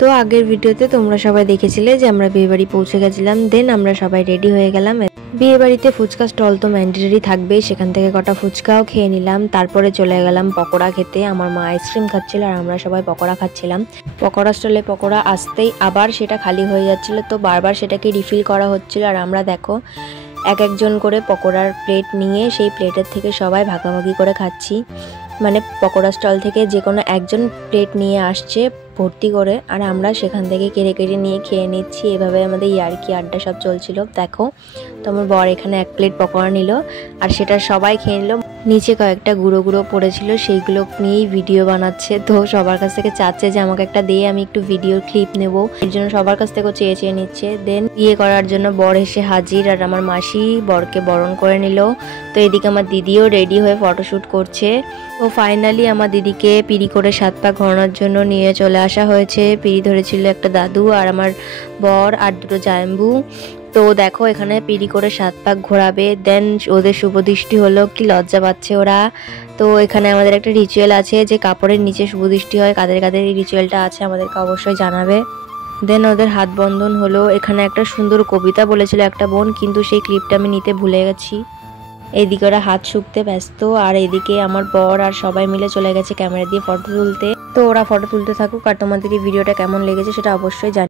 তো আগের ভিডিওতে তোমরা সবাই দেখেছিলে যে আমরা বিয়ে বাড়ি পৌঁছে গেছিলাম। দেন আমরা সবাই রেডি হয়ে গেলাম। বিয়ে বাড়িতে ফুচকা স্টল তো ম্যান্ডেটরি থাকবেই, সেখান থেকে কটা ফুচকাও খেয়ে নিলাম। তারপরে চলে গেলাম পকোড়া খেতে। আমার মা আইসক্রিম খাচ্ছিল আর আমরা সবাই পকোড়া খাচ্ছিলাম। পকোড়া স্টলে পকোড়া আসতেই আবার সেটা খালি হয়ে যাচ্ছিল, তো বারবার সেটাকে রিফিল করা হচ্ছিল। আর আমরা দেখো এক একজন করে পকোড়ার প্লেট নিয়ে সেই প্লেটের থেকে সবাই ভাগাভাগি করে খাচ্ছি। মানে পকোড়া স্টল থেকে যে কোনো একজন প্লেট নিয়ে আসছে ভর্তি করে, আর আমরা সেখান থেকে কেড়ে কেড়ে নিয়ে খেয়ে নিচ্ছি। এভাবে আমাদের ইয়ার্কি আড্ডা সব চলছিল। দেখো তো আমার বর এখানে এক প্লেট পকোড়া নিল আর সেটা সবাই খেয়ে নিল। নিচে কয়েকটা গুঁড়ো গুঁড়ো পড়েছিল, সেইগুলো নিয়েই ভিডিও বানাচ্ছে। তো সবার কাছ থেকে চাচ্ছে যে আমাকে একটা দিয়ে আমি একটু ভিডিও ক্লিপ নেব, এর জন্য সবার কাছ থেকে চেয়ে চেয়ে নিচ্ছে। দেন বিয়ে করার জন্য বর এসে হাজির আর আমার মাসি বরকে বরণ করে নিল। তো এদিকে আমার দিদিও রেডি হয়ে ফটোশ্যুট করছে। তো ফাইনালি আমার দিদিকে পিড়ি করে 7 পা ঘোরানোর জন্য নিয়ে চলে আসা হয়েছে। পিড়ি ধরেছিল একটা দাদু আর আমার বর আর দুটো জায়ম্বু। তো দেখো এখানে পিড়ি করে 7 পাক ঘোরাবে। দেন ওদের শুভদৃষ্টি হলো, কি লজ্জা পাচ্ছে ওরা। তো এখানে আমাদের একটা রিচুয়াল আছে যে কাপড়ের নিচে শুভদৃষ্টি হয়। কাদের কাদের এই রিচুয়ালটা আছে আমাদেরকে অবশ্যই জানাবে। দেন ওদের হাত বন্ধন হলো। এখানে একটা সুন্দর কবিতা বলেছিল একটা বোন, কিন্তু সেই ক্লিপটা আমি নিতে ভুলে গেছি। এইদিকে ওরা হাত শুকতে ব্যস্ত আর এদিকে আমার বর আর সবাই মিলে চলে গেছে ক্যামেরা দিয়ে ফটো তুলতে। তো ওরা ফটো তুলতে থাকুক, আর তোমাদের এই ভিডিওটা কেমন লেগেছে সেটা অবশ্যই জানি।